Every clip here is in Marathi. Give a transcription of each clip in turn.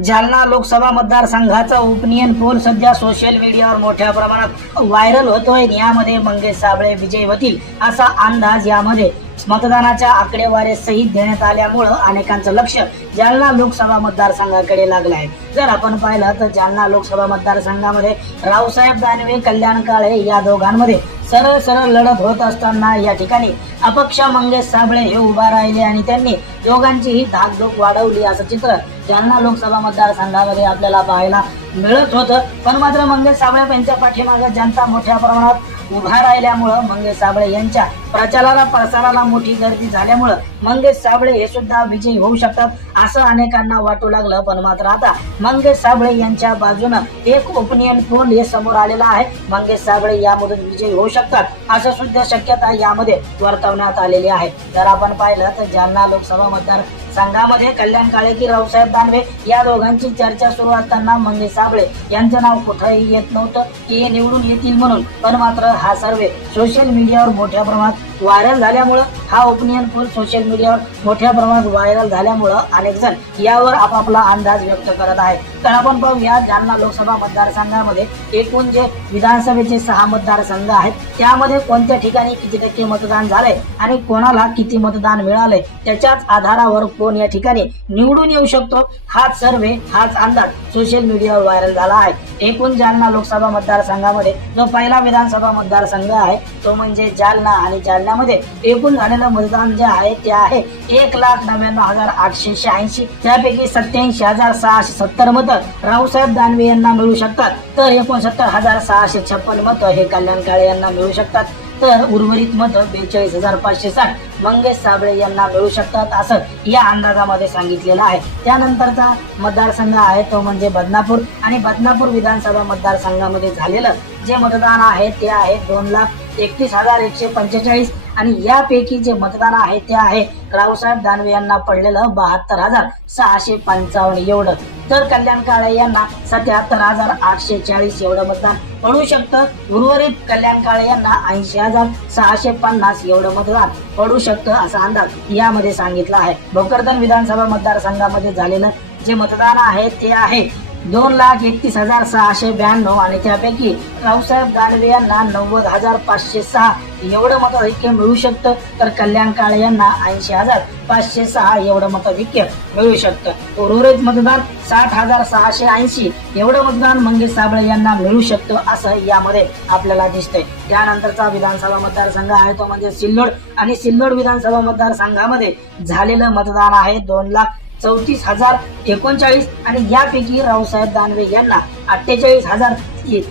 जालना लोकसभा मतदारसंघाचा ओपिनियन पोल सध्या सोशल मीडियावर मोठ्या प्रमाणात व्हायरल होतोय यामध्ये मंगेश साबळे विजय होतील असा अंदाज यामध्ये मतदानाच्या सहित देण्यात आल्यामुळं अनेकांचं लक्ष जालना लोकसभा मतदारसंघाकडे लागलं आहे जर आपण पाहिलं तर जालना लोकसभा मतदारसंघामध्ये रावसाहेब दानवे कल्याण काळे या दोघांमध्ये सरळ सरळ लढत होत असताना या ठिकाणी अपक्ष मंगेश साबळे हे उभा राहिले आणि त्यांनी दोघांचीही धाकधूक वाढवली असं चित्र जालना लोकसभा मतदारसंघामध्ये आपल्याला पाहायला मिळत होतं पण मात्र मंगेश साबळे यांच्या पाठीमागे जनता मोठ्या प्रमाणात उभा राहिल्यामुळं मंगेश साबळे यांच्या प्रचाराला प्रसाराला मोठी गर्दी झाल्यामुळं मंगेश साबळे हे सुद्धा विजयी होऊ शकतात असं अनेकांना वाटू लागलं पण मात्र आता मंगेश साबळे यांच्या बाजूनं एक ओपिनियन पोल हे समोर आलेला आहे मंगेश साबळे यामधून विजयी होऊ शकतात असं सुद्धा शक्यता यामध्ये वर्तवण्यात आलेली आहे जर आपण पाहिलं तर जालना लोकसभा मतदार संघामध्ये कल्याण काळे की रावसाहेब दानवे या दोघांची चर्चा सुरू असताना मंगेश साबळे यांचं नाव कुठंही येत नव्हतं की हे निवडून येतील म्हणून पण मात्र हा सर्वे सोशल मीडियावर मोठ्या प्रमाणात व्हायरल झाल्यामुळं हा ओपिनियन पोल सोशल मीडियावर मोठ्या प्रमाणात व्हायरल झाल्यामुळं अनेक जण यावर आपापला अंदाज व्यक्त करत आहेत तर आपण पाहूया जालना लोकसभा मतदारसंघामध्ये एकूण जे विधानसभेचे सहा मतदारसंघ आहेत त्यामध्ये कोणत्या ठिकाणी किती टक्के मतदान झालंय आणि कोणाला किती मतदान मिळालंय त्याच्याच आधारावर कोण या ठिकाणी निवडून येऊ शकतो हाच सर्वे हाच अंदाज सोशल मीडियावर व्हायरल झाला आहे एकूण जालना लोकसभा मतदारसंघामध्ये जो पहिला विधानसभा मतदारसंघ आहे तो म्हणजे जालना आणि जालन्यामध्ये एकूण मतदान जे आहे ते आहे एक लाख नव्याण्णव हजार आठशे शहाऐंशी त्यापैकी सत्याऐंशी हजार सहाशे सत्तर मतं रावसाहेब दानवे यांना मिळू शकतात तर एकोणसत्तर हजार सहाशे छप्पन मतं हे कल्याण काळे यांना मिळू शकतात तर उर्वरित मतं बेचाळीस हजार पाचशे साठ मंगेश साबळे यांना मिळू शकतात असं या अंदाजामध्ये सांगितलेलं आहे त्यानंतरचा मतदारसंघ आहे तो म्हणजे बदनापूर आणि बदनापूर विधानसभा मतदारसंघामध्ये झालेलं जे मतदान आहे ते आहे दोन लाख एकतीस हजार एकशे पंचेचाळीस आणि यापैकी जे मतदान आहे ते आहे रावसाहेब दानवे यांना पडलेलं बहात्तर हजार सहाशे पंचावन्न एवढं तर कल्याण काळे यांना सत्याहत्तर हजार आठशे चाळीस एवढं मतदान पडू शकतं उर्वरित कल्याण काळे यांना ऐंशी हजार सहाशे पन्नास एवढं मतदान पडू शकतं असा अंदाज यामध्ये सांगितला आहे भोकरदन विधानसभा मतदारसंघामध्ये झालेलं जे मतदान आहे ते आहे दोन लाख एकतीस हजार सहाशे ब्याण्णव आणि त्यापैकी रावसाहेब दानवे यांना नव्वद हजार पाचशे सहा एवढं ऐक्य मिळू शकतं तर कल्याण काळे यांना ऐंशी हजार पाचशे सहा एवढं ऐक्य मिळू शकतं उर्वरित मतदान साठ हजार सहाशे ऐंशी एवढं मतदान मंगेश साबळे यांना मिळू शकतं असं यामध्ये आपल्याला दिसतंय त्यानंतरचा विधानसभा मतदारसंघ आहे तो म्हणजे सिल्लोड आणि सिल्लोड विधानसभा मतदारसंघामध्ये झालेलं मतदान आहे दोन लाख चौतीस हजार एकोणचाळीस आणि यापैकी रावसाहेब दानवे यांना अठ्ठेचाळीस हजार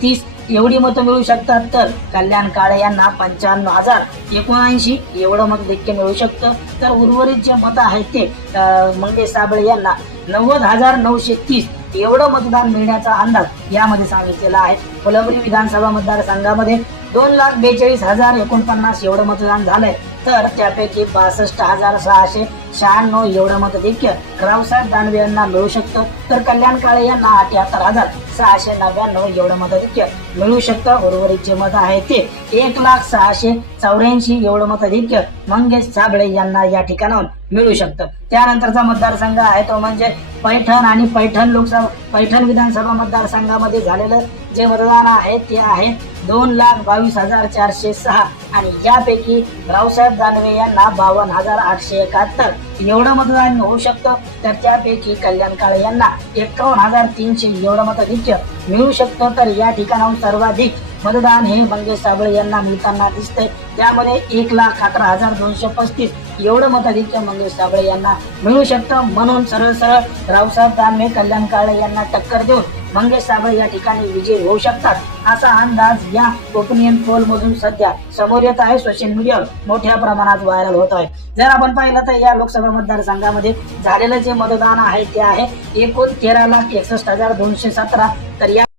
तीस एवढी मतं मिळू शकतात तर कल्याण काळे यांना पंच्याण्णव हजार एकोणऐंशी एवढं मत देखील मिळू शकतं तर उर्वरित जे मतं आहेत ते मंगेश साबळे यांना नव्वद हजार नऊशे तीस एवढं मतदान मिळण्याचा अंदाज यामध्ये सांगितलेला आहे कोल्हापुरी विधानसभा मतदारसंघामध्ये दोन लाख बेचाळीस हजार एकोणपन्नास एवढं मतदान झालंय तर त्यापैकी बासष्ट हजार सहाशे शहाण्णव एवढं मतदेखील रावसाहेब दानवे यांना मिळू शकतं तर कल्याण काळे यांना अठ्याहत्तर हजार सहाशे नव्याण्णव एवढं मताधिक्य मिळू शकतं उर्वरित जे मत आहे ते एक लाख सहाशे चौऱ्याऐंशी एवढं मताधिक्य मंगेश साबळे यांना या ठिकाणाहून मिळू शकतं त्यानंतरचा मतदारसंघ आहे तो म्हणजे पैठण आणि पैठण लोकसभा पैठण विधानसभा मतदारसंघामध्ये झालेलं जे मतदान आहे ते आहे दोन लाख बावीस हजार चारशे सहा आणि यापैकी रावसाहेब दानवे यांना बावन्न हजार आठशे एकाहत्तर एवढं मतदान होऊ शकतं तर त्यापैकी कल्याण काळे यांना एकावन्न हजार तीनशे एवढं मतधिक्य मिळू शकतं तर या ठिकाणाहून सर्वाधिक मतदान हे मंगेश साबळे यांना मिळताना दिसते त्यामध्ये एक लाख अकरा हजार दोनशे पस्तीस एवढं मताधिक्य मंगेश साबळे यांना मिळू शकतं म्हणून सरळ सरळ रावसाहेब दानवे कल्याण काळे यांना टक्कर देऊन मंगेश साबळे या ठिकाणी विजय होऊ शकतात असा अंदाज या ओपिनियन पोल मधून सध्या समोर येत आहे सोशल मीडियावर मोठ्या प्रमाणात व्हायरल होत आहे जर आपण पाहिलं तर या लोकसभा मतदारसंघामध्ये झालेलं जे मतदान आहे ते आहे एकूण तेरा लाख एकसष्ट हजार दोनशे सतरा तर या